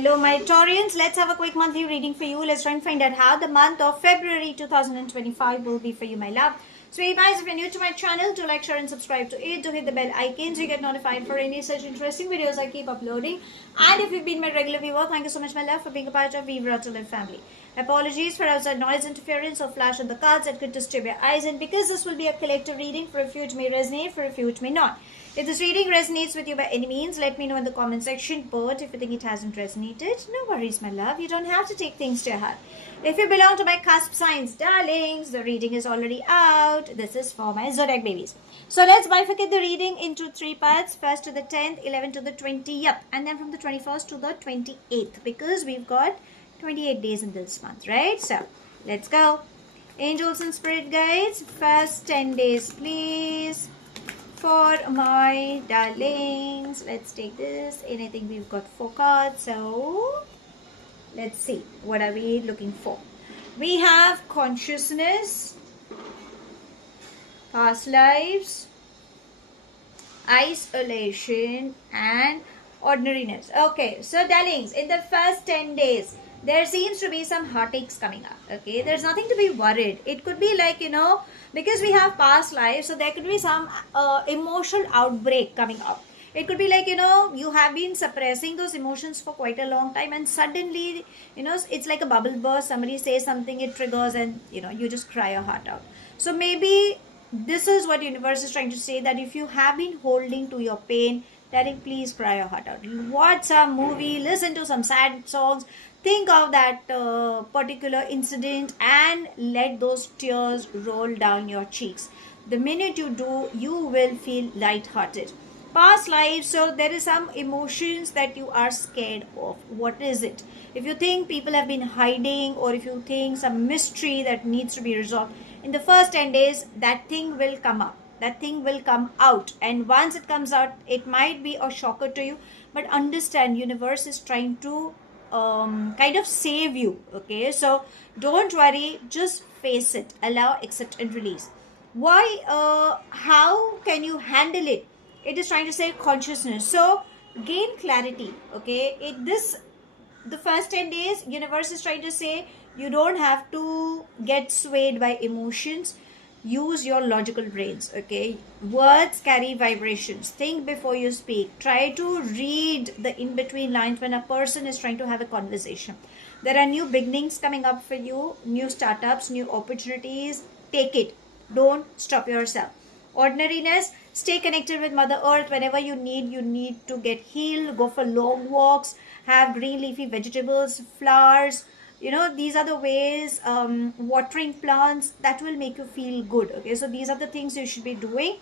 Hello my Taurians, let's have a quick monthly reading for you. Let's try and find out how the month of February 2025 will be for you, my love. So hey guys, if you're new to my channel, do like, share and subscribe to it. Do hit the bell icon so you get notified for any such interesting videos I keep uploading. And if you've been my regular viewer, thank you so much my love for being a part of Vibra to Live family. Apologies for outside noise interference or flash on the cards that could disturb your eyes, and because this will be a collective reading, for a few it may resonate, for a few it may not. If this reading resonates with you by any means, let me know in the comment section. But if you think it hasn't resonated, no worries, my love. You don't have to take things to heart. If you belong to my cusp signs, darlings, the reading is already out. This is for my zodiac babies. So let's bifurcate the reading into 3 parts. First to the 10th, 11th to the 20th, and then from the 21st to the 28th, because we've got 28 days in this month, right? So let's go. Angels and spirit guides, first 10 days, please. For my darlings, let's take this. And I think we've got 4 cards, so let's see, what are we looking for? We have consciousness, past lives, isolation, and ordinariness. Okay, so darlings, in the first 10 days there seems to be some heartaches coming up. Okay, there's nothing to be worried. It could be like, because we have past lives, so there could be some emotional outbreak coming up. It could be like, you have been suppressing those emotions for quite a long time, and suddenly, it's like a bubble burst. Somebody says something, it triggers, and you just cry your heart out. So maybe this is what universe is trying to say, that if you have been holding to your pain, darling, please cry your heart out. Watch some movie, listen to some sad songs, think of that particular incident, and let those tears roll down your cheeks. The minute you do, you will feel light-hearted. Past lives, so there is some emotions that you are scared of. What is it? If you think people have been hiding, or if you think some mystery that needs to be resolved, in the first 10 days, that thing will come up. That thing will come out, and once it comes out, it might be a shocker to you, but understand, universe is trying to kind of save you. Okay, so don't worry, just face it, allow, accept, and release. Why? How can you handle it? It is trying to say consciousness. So gain clarity. Okay, the first 10 days, universe is trying to say you don't have to get swayed by emotions. Use your logical brains. Okay, words carry vibrations. Think before you speak. Try to read the in-between lines when a person is trying to have a conversation. There are new beginnings coming up for you, new startups, new opportunities. Take it. Don't stop yourself. Ordinariness, stay connected with Mother Earth. Whenever you need to get healed, go for long walks, have green leafy vegetables, flowers. These are the ways, watering plants, that will make you feel good. Okay, so these are the things you should be doing.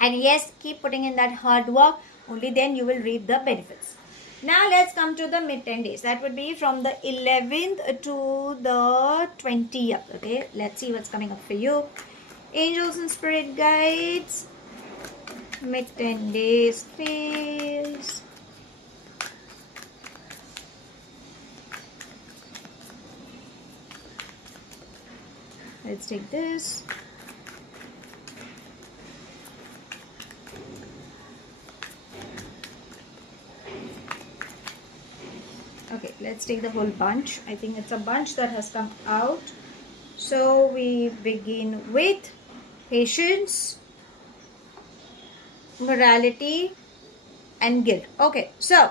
And yes, keep putting in that hard work. Only then you will reap the benefits. Now let's come to the mid 10 days. That would be from the 11th to the 20th. Okay, let's see what's coming up for you. Angels and spirit guides, mid 10 days, please. Let's take this. Okay, let's take the whole bunch. I think it's a bunch that has come out. So we begin with patience, morality, and guilt. Okay, so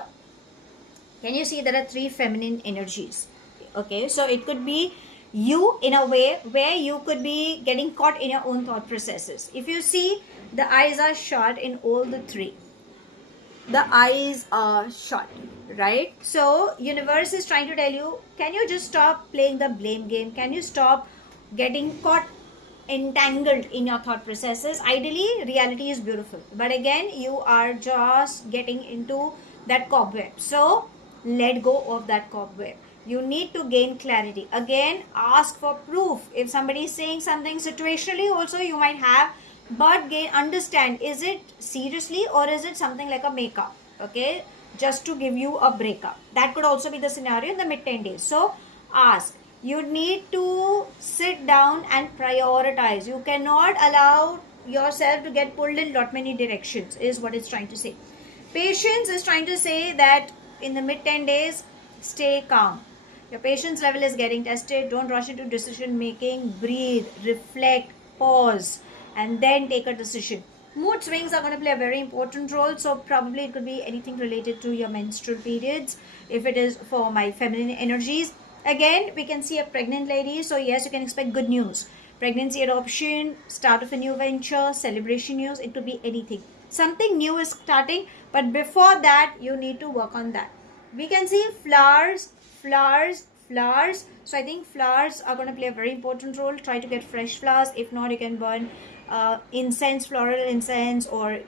can you see there are 3 feminine energies? Okay, so it could be you in a way where you could be getting caught in your own thought processes. If you see, the eyes are shut in all the 3. The eyes are shut, right? So universe is trying to tell you, can you just stop playing the blame game? Can you stop getting caught, entangled in your thought processes? Ideally, reality is beautiful, but again, you are just getting into that cobweb. So let go of that cobweb. You need to gain clarity. Again, ask for proof. If somebody is saying something situationally, also you might have, but understand, is it seriously or is it something like a makeup? Okay, just to give you a breakup. That could also be the scenario in the mid 10 days. So ask. You need to sit down and prioritize. You cannot allow yourself to get pulled in lot many directions, is what it's trying to say. Patience is trying to say that in the mid 10 days, stay calm. Your patience level is getting tested. Don't rush into decision making. Breathe, reflect, pause, and then take a decision. Mood swings are going to play a very important role. So probably it could be anything related to your menstrual periods. If it is for my feminine energies, again we can see a pregnant lady. So yes, you can expect good news. Pregnancy, adoption, start of a new venture, celebration news. It could be anything. Something new is starting, but before that you need to work on that. We can see flowers, flowers. So I think flowers are going to play a very important role. Try to get fresh flowers. If not, you can burn incense, floral incense, or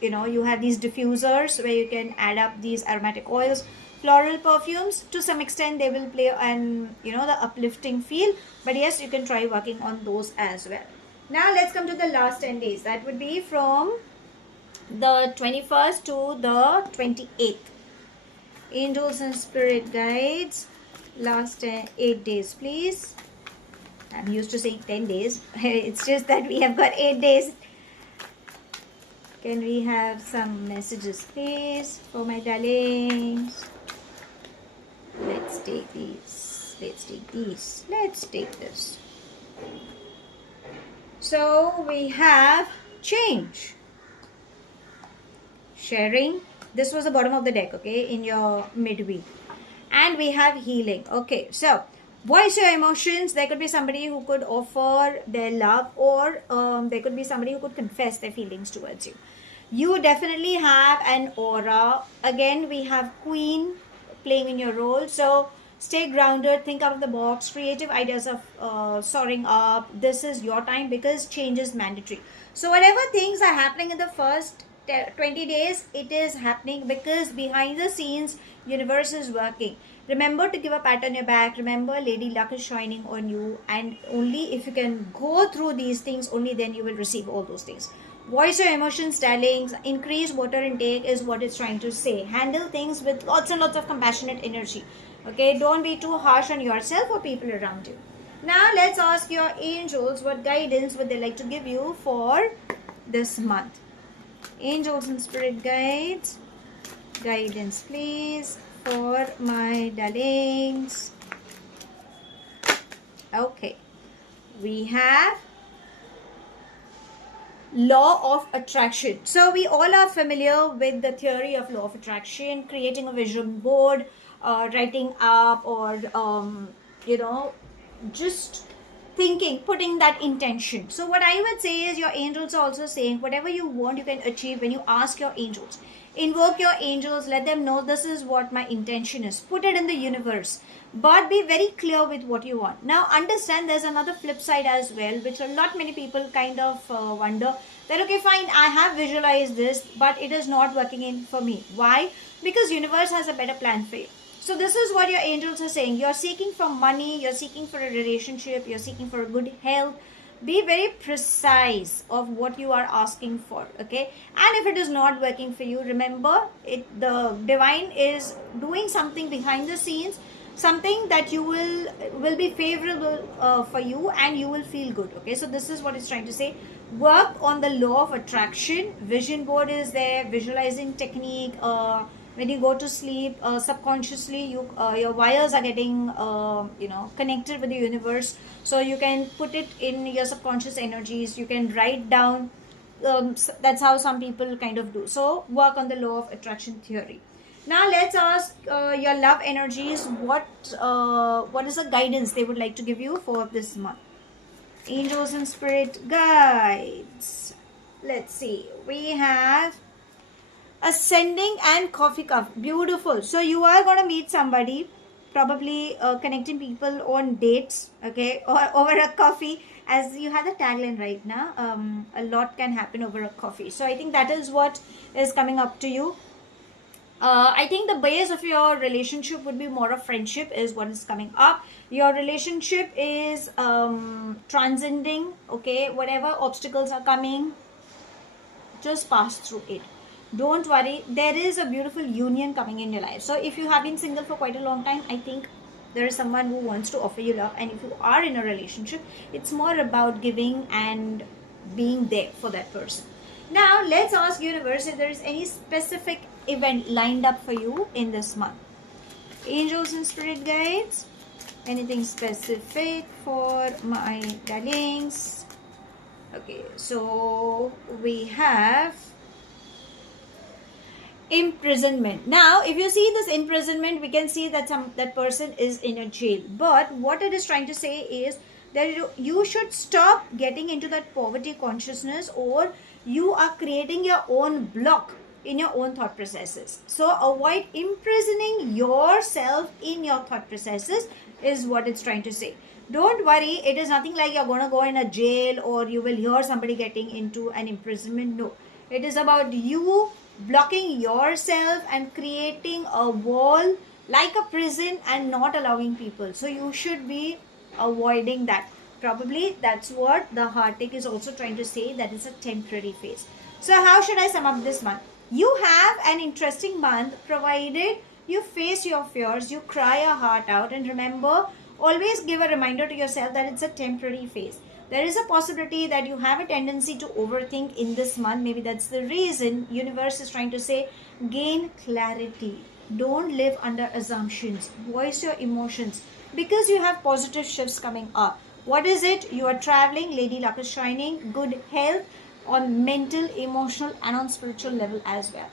you have these diffusers where you can add up these aromatic oils. Floral perfumes, to some extent they will play an the uplifting feel, but yes, you can try working on those as well. Now let's come to the last 10 days. That would be from the 21st to the 28th. Angels and spirit guides, last 8 days please. I'm used to saying 10 days. It's just that we have got 8 days. Can we have some messages please for my darlings? Let's take these. Let's take these. Let's take this. So we have change, sharing. This was the bottom of the deck, okay, in your midweek. And we have healing. Okay, so voice your emotions. There could be somebody who could offer their love, or there could be somebody who could confess their feelings towards you. You definitely have an aura. Again, we have Queen playing in your role. So stay grounded, think out of the box, creative ideas of soaring up. This is your time because change is mandatory. So whatever things are happening in the first 20 days, it is happening because behind the scenes, universe is working. Remember to give a pat on your back. Remember, Lady Luck is shining on you, and only if you can go through these things, only then you will receive all those things. Voice your emotions, darlings. Increase water intake is what it's trying to say. Handle things with lots and lots of compassionate energy. Okay, don't be too harsh on yourself or people around you. Now let's ask your angels what guidance would they like to give you for this month. Angels and spirit guides, guidance please for my darlings. Okay, we have law of attraction. So we all are familiar with the theory of law of attraction, creating a vision board, writing up, or just thinking, putting that intention. So what I would say is your angels are also saying whatever you want you can achieve when you ask your angels. Invoke your angels, let them know this is what my intention is. Put it in the universe, but be very clear with what you want. Now understand there's another flip side as well, which a lot many people kind of wonder that, okay, fine, I have visualized this, but it is not working in for me. Why? Because universe has a better plan for you. So this is what your angels are saying. You're seeking for money, you're seeking for a relationship, you're seeking for a good health. Be very precise of what you are asking for, okay? And if it is not working for you, remember, the divine is doing something behind the scenes, something that you will be favorable for you, and you will feel good, okay? So this is what it's trying to say. Work on the law of attraction. Vision board is there, visualizing technique. When you go to sleep, subconsciously your wires are getting connected with the universe, so you can put it in your subconscious energies. You can write down. That's how some people kind of do. So work on the law of attraction theory. Now let's ask your love energies what is the guidance they would like to give you for this month. Angels and spirit guides. Let's see, we have ascending and coffee cup. Beautiful. So you are going to meet somebody, probably connecting people on dates, okay, or over a coffee. As you have the tagline right now, a lot can happen over a coffee. So I think that is what is coming up to you. I think the base of your relationship would be more of friendship is what is coming up. Your relationship is transcending, okay, whatever obstacles are coming, just pass through it. Don't worry, there is a beautiful union coming in your life. So if you have been single for quite a long time, I think there is someone who wants to offer you love. And if you are in a relationship, it's more about giving and being there for that person. Now let's ask universe if there is any specific event lined up for you in this month. Angels and spirit guides, anything specific for my darlings? Okay, so we have imprisonment. Now if you see this imprisonment, we can see that that person is in a jail, but what it is trying to say is that you should stop getting into that poverty consciousness, or you are creating your own block in your own thought processes. So avoid imprisoning yourself in your thought processes is what it's trying to say. Don't worry, it is nothing like you're going to go in a jail or you will hear somebody getting into an imprisonment. No, it is about you blocking yourself and creating a wall like a prison and not allowing people. So you should be avoiding that. Probably that's what the heartache is also trying to say, that is a temporary phase. So how should I sum up this month? You have an interesting month provided you face your fears, you cry your heart out, and remember, always give a reminder to yourself that it's a temporary phase. There is a possibility that you have a tendency to overthink in this month. Maybe that's the reason universe is trying to say gain clarity. Don't live under assumptions. Voice your emotions because you have positive shifts coming up. What is it? You are traveling, Lady Luck is shining, good health on mental, emotional and on spiritual level as well.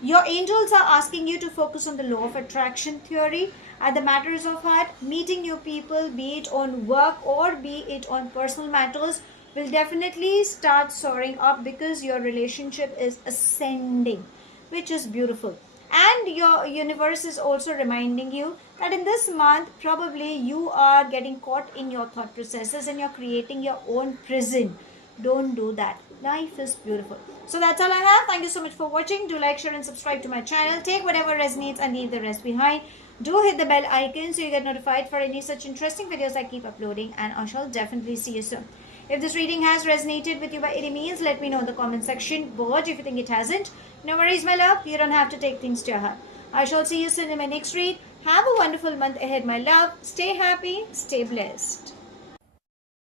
Your angels are asking you to focus on the law of attraction theory at the matters of heart. Meeting new people, be it on work or be it on personal matters, will definitely start soaring up because your relationship is ascending, which is beautiful. And your universe is also reminding you that in this month, probably you are getting caught in your thought processes and you're creating your own prison. Don't do that. Life is beautiful. So that's all I have. Thank you so much for watching. Do like, share and subscribe to my channel. Take whatever resonates and leave the rest behind. Do hit the bell icon so you get notified for any such interesting videos I keep uploading, and I shall definitely see you soon. If this reading has resonated with you by any means, let me know in the comment section. But if you think it hasn't, no worries my love. You don't have to take things to your heart. I shall see you soon in my next read. Have a wonderful month ahead my love. Stay happy, stay blessed.